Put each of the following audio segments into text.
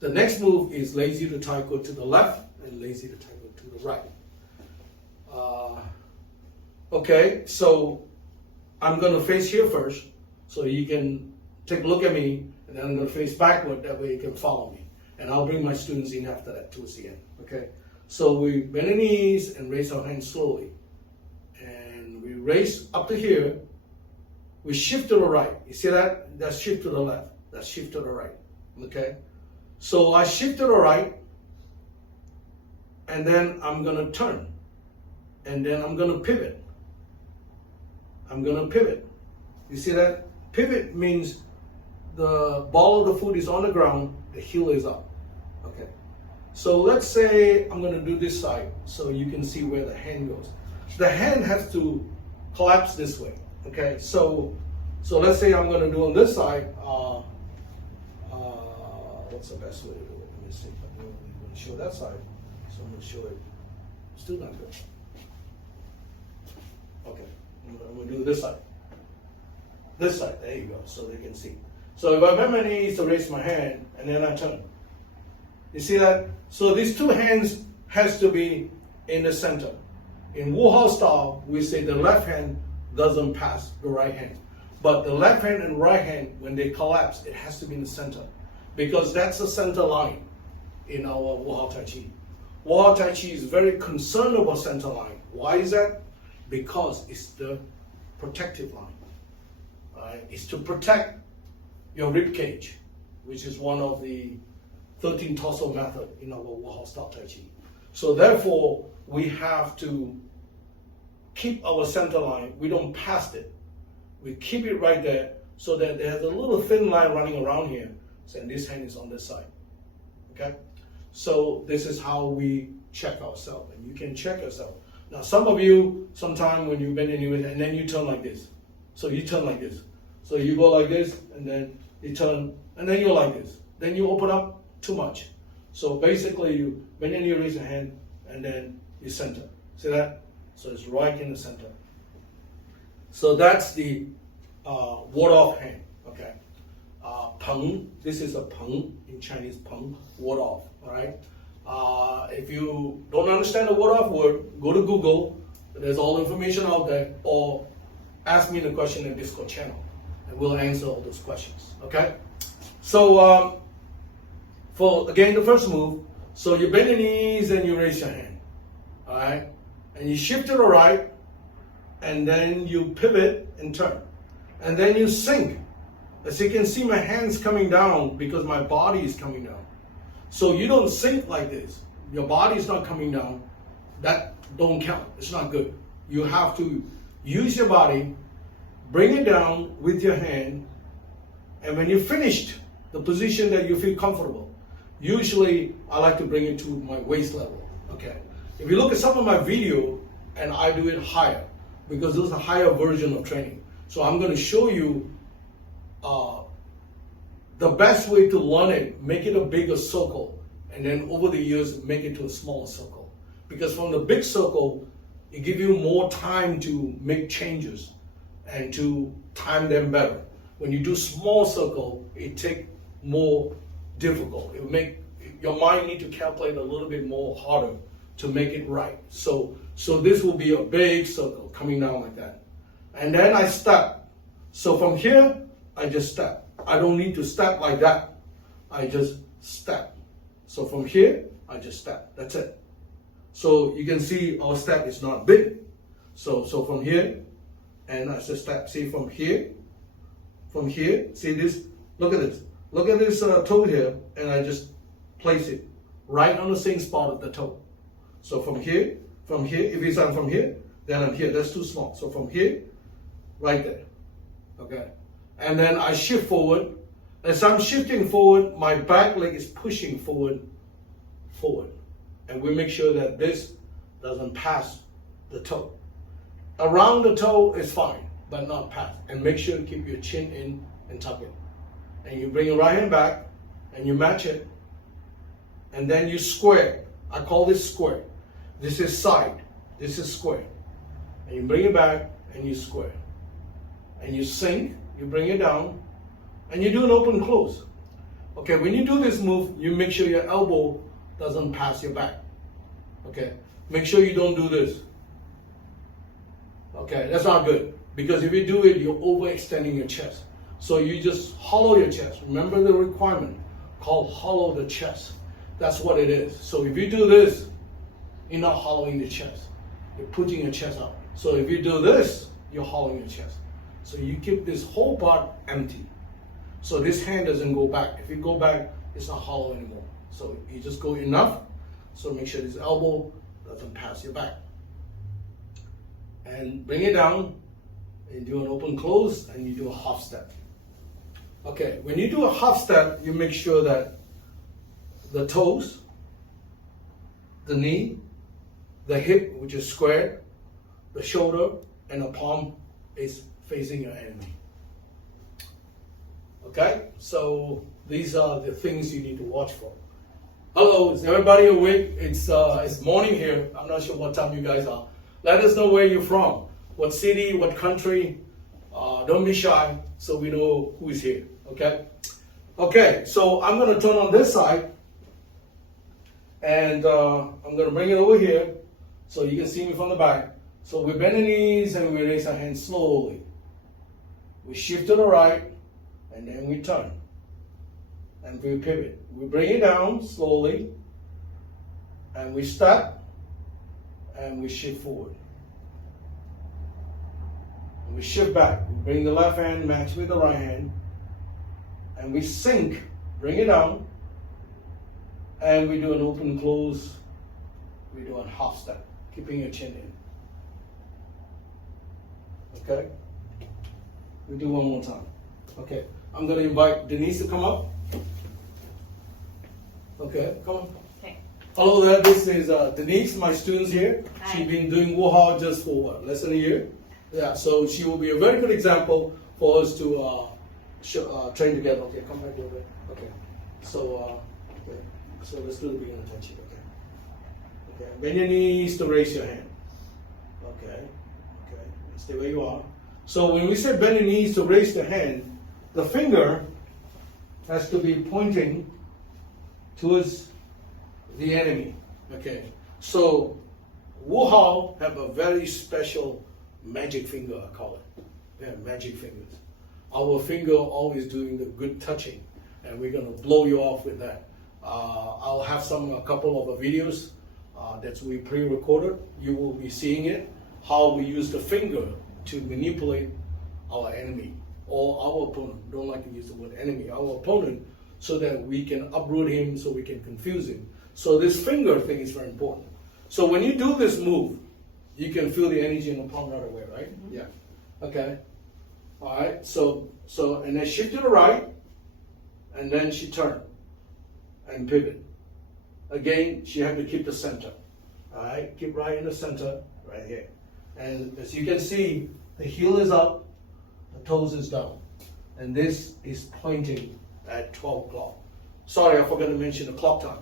The next move is lazy to taiko to the left and lazy to taiko to the right. Okay, so I'm going to face here first, so you can take a look at me, and then I'm going to face backward, that way you can follow me. And I'll bring my students in after that towards the end, okay? So we bend the knees and raise our hands slowly. And we raise up to here, we shift to the right. You see that? That's shift to the left, that's shift to the right, okay? So I shift to the right, and then I'm going to turn, and then I'm going to pivot. I'm going to pivot. You see that? Pivot means the ball of the foot is on the ground, the heel is up. Okay. So let's say I'm going to do this side so you can see where the hand goes. The hand has to collapse this way. Okay. So let's say I'm going to do on this side. What's the best way to do it? Let me see. I'm going to show that side. So I'm going to show it. Still not good. Okay. I'm going to do this side. This side, there you go, so they can see. So if I bend my knees to raise my hand, and then I turn. You see that? So these two hands has to be in the center. In Wu Hao style, we say the left hand doesn't pass the right hand. But the left hand and right hand, when they collapse, it has to be in the center. Because that's the center line in our Wu Hao Tai Chi. Wu Hao Tai Chi is very concerned about center line. Why is that? Because it's the protective line. It's to protect your rib cage, which is one of the 13 torso method in our Wu Hao style Tai Chi. So therefore, we have to keep our center line. We don't pass it. We keep it right there so that there's a little thin line running around here. And this hand is on this side. Okay? So this is how we check ourselves. And you can check yourself. Now, some of you, sometime when you bend your knee, and then you turn like this. So you turn like this. So you go like this, and then you turn, and then you're like this. Then you open up too much. So basically, you bend your knee, raise your hand, and then you center. See that? So it's right in the center. So that's the ward-off hand. Okay. Peng. This is a peng in Chinese. Peng, ward-off. All right. If you don't understand the ward-off word, go to Google. There's all information out there, or ask me the question in the Discord channel, and we'll answer all those questions. Okay? So, for again the first move, so you bend your knees and you raise your hand. All right? And you shift to the right, and then you pivot and turn. And then you sink. As you can see, my hands coming down because my body is coming down. So you don't sink like this. Your body is not coming down. That don't count. It's not good. You have to use your body, bring it down with your hand, and when you're finished, the position that you feel comfortable, usually I like to bring it to my waist level. Okay. If you look at some of my video, and I do it higher, because this is a higher version of training. So I'm going to show you the best way to learn it, make it a bigger circle, and then over the years, make it to a smaller circle. Because from the big circle, it gives you more time to make changes and to time them better. When you do small circle, it takes more difficult. It will make your mind need to calculate a little bit more harder to make it right. So this will be a big circle coming down like that. And then I step. So from here, I just step. I don't need to step like that. I just step. So from here, I just step. That's it. So you can see our step is not big. So from here, and I just step. See from here, see this, look at this. Look at this toe here, and I just place it right on the same spot of the toe. So from here, if it's on from here, then I'm here. That's too small. So from here, right there. Okay. And then I shift forward. As I'm shifting forward, my back leg is pushing forward. And we make sure that this doesn't pass the toe. Around the toe is fine, but not past. And make sure to keep your chin in and tuck it. And you bring your right hand back, and you match it. And then you square. I call this square. This is side. This is square. And you bring it back, and you square. And you sink. You bring it down, and you do an open close. Okay, when you do this move, you make sure your elbow doesn't pass your back. Okay, make sure you don't do this. Okay, that's not good, because if you do it, you're overextending your chest. So you just hollow your chest. Remember the requirement called hollow the chest. That's what it is. So if you do this, you're not hollowing the chest. You're putting your chest out. So if you do this, you're hollowing your chest. So you keep this whole part empty. So this hand doesn't go back. If you go back, it's not hollow anymore. So you just go enough. So make sure this elbow doesn't pass your back. And bring it down. You do an open close and you do a half step. Okay, when you do a half step, you make sure that the toes, the knee, the hip, which is squared, the shoulder, and the palm is facing your enemy. Okay, so these are the things you need to watch for. Hello, is everybody awake? It's morning here. I'm not sure what time you guys are. Let us know where you're from, what city, what country. Don't be shy, so we know who is here. Okay. Okay. So I'm going to turn on this side, and I'm going to bring it over here, so you can see me from the back. So we bend the knees and we raise our hands slowly. We shift to the right, and then we turn, and we pivot. We bring it down slowly, and we step, and we shift forward. And we shift back. We bring the left hand match with the right hand, and we sink, bring it down, and we do an open close. We do a half step, keeping your chin in. Okay? We do one more time. Okay, I'm going to invite Denise to come up. Okay, come on. Okay. Hello there, this is Denise, my students here. Hi. She's been doing Wu Hao just for what, less than a year? Yeah, so she will be a very good example for us to train together. Okay, come back a little bit. Okay, so so let's do the beginner Tai Chi. Okay, bend your knees to raise your hand. Okay, stay where you are. So when we say bend your knees to raise the hand, the finger has to be pointing towards the enemy. Okay, so Wu Hao have a very special magic finger, I call it. Yeah, magic fingers. Our finger always doing the good touching, and we're gonna blow you off with that. I'll have a couple of videos that we pre-recorded. You will be seeing it, how we use the finger to manipulate our enemy or our opponent. Don't like to use the word enemy, our opponent, so that we can uproot him, so we can confuse him. So this finger thing is very important. So when you do this move, you can feel the energy in the palm right away, right? Mm-hmm. Yeah. Okay. All right. So and then shift to the right, and then she turned and pivot. Again, she had to keep the center. All right. Keep right in the center, right here. And as you can see, the heel is up, the toes is down, and this is pointing at 12 o'clock. Sorry, I forgot to mention the clock time.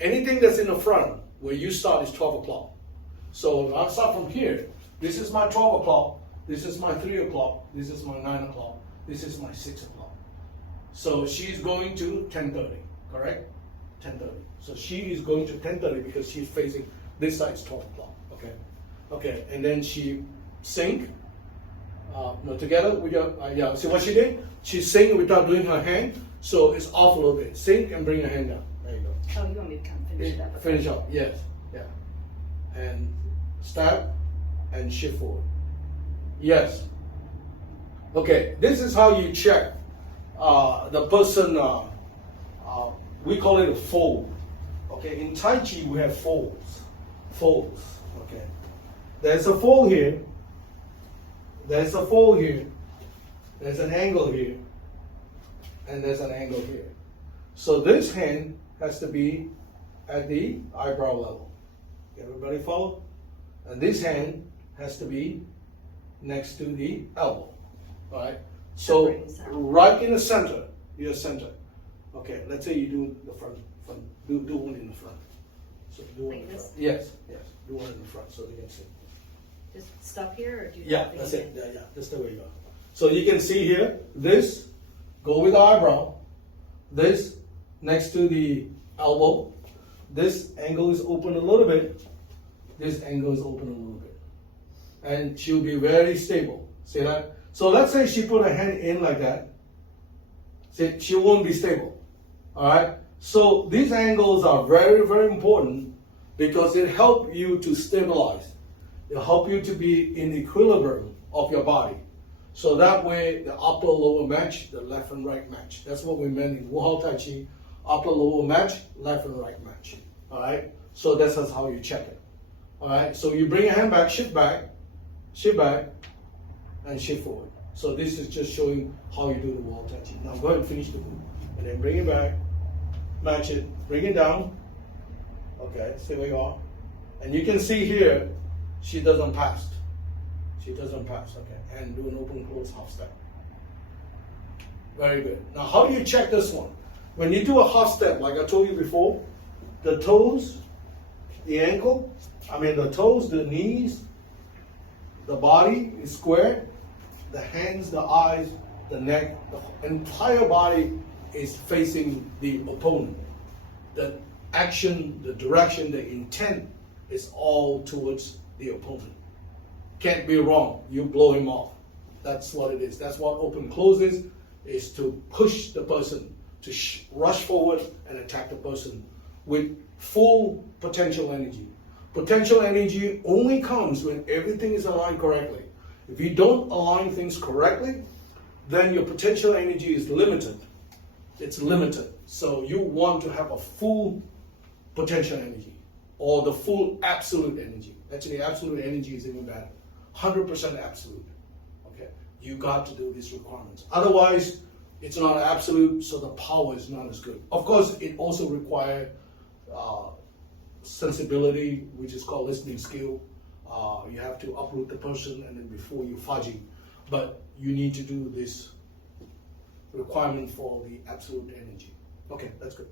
Anything that's in the front where you start is 12 o'clock. So I'll start from here. This is my 12 o'clock. This is my 3 o'clock. This is my 9 o'clock. This is my 6 o'clock. So she's going to 10:30, correct? 10:30. So she is going to 10:30 because she's facing this side's 12 o'clock. Okay. Okay. And then she sink. Together with your yeah. See what she did? She sink without doing her hand. So it's off a little bit. Sink and bring your hand down. There you go. Oh, you want me to come finish that? Finish up. Yes. Yeah. And step and shift forward. Yes. Okay, this is how you check the person. We call it a fold. Okay, in Tai Chi we have folds. Folds. Okay, there's a fold here. There's a fold here. There's an angle here, and there's an angle here. So this hand has to be at the eyebrow level. Everybody follow? And this hand has to be next to the elbow. All right. So right in the center, your center. Okay. Let's say you do the front. Do one in the front. So do one in the front. Yes. Do one in the front so they can see. Just stop here, or do you? Yeah, that's it. Yeah. That's the way you go. So you can see here. This go with the eyebrow. This next to the elbow. This angle is open a little bit. This angle is open a little bit. And she'll be very stable. See that? So let's say she put her hand in like that. See, she won't be stable. Alright? So these angles are very, very important because it helps you to stabilize. It helps you to be in equilibrium of your body. So that way the upper lower match, the left and right match. That's what we meant in Wu Hao Tai Chi. Upper lower match, left and right match. Alright? So this is how you check it. Alright? So you bring your hand back, shift back, and shift forward. So this is just showing how you do the Wu Hao Tai Chi. Now go ahead and finish the move. And then bring it back, match it, bring it down. Okay, stay where you are. And you can see here, she doesn't pass. She doesn't pass, okay. And do an open close half step. Very good. Now how do you check this one? When you do a half step, like I told you before, the toes, the ankle, the toes, the knees, the body is square, the hands, the eyes, the neck, the entire body is facing the opponent. The action, the direction, the intent is all towards the opponent. Can't be wrong. You blow him off. That's what it is. That's what open close is to push the person to rush forward and attack the person with full potential energy. Potential energy only comes when everything is aligned correctly. If you don't align things correctly, then your potential energy is limited. It's limited. So you want to have a full potential energy or the full absolute energy. Actually, absolute energy is even better. 100% absolute. Okay, you got to do these requirements. Otherwise, it's not absolute, so the power is not as good. Of course, it also requires sensibility, which is called listening skill. You have to uproot the person and then before you fudging. But you need to do this requirement for the absolute energy. Okay, that's good.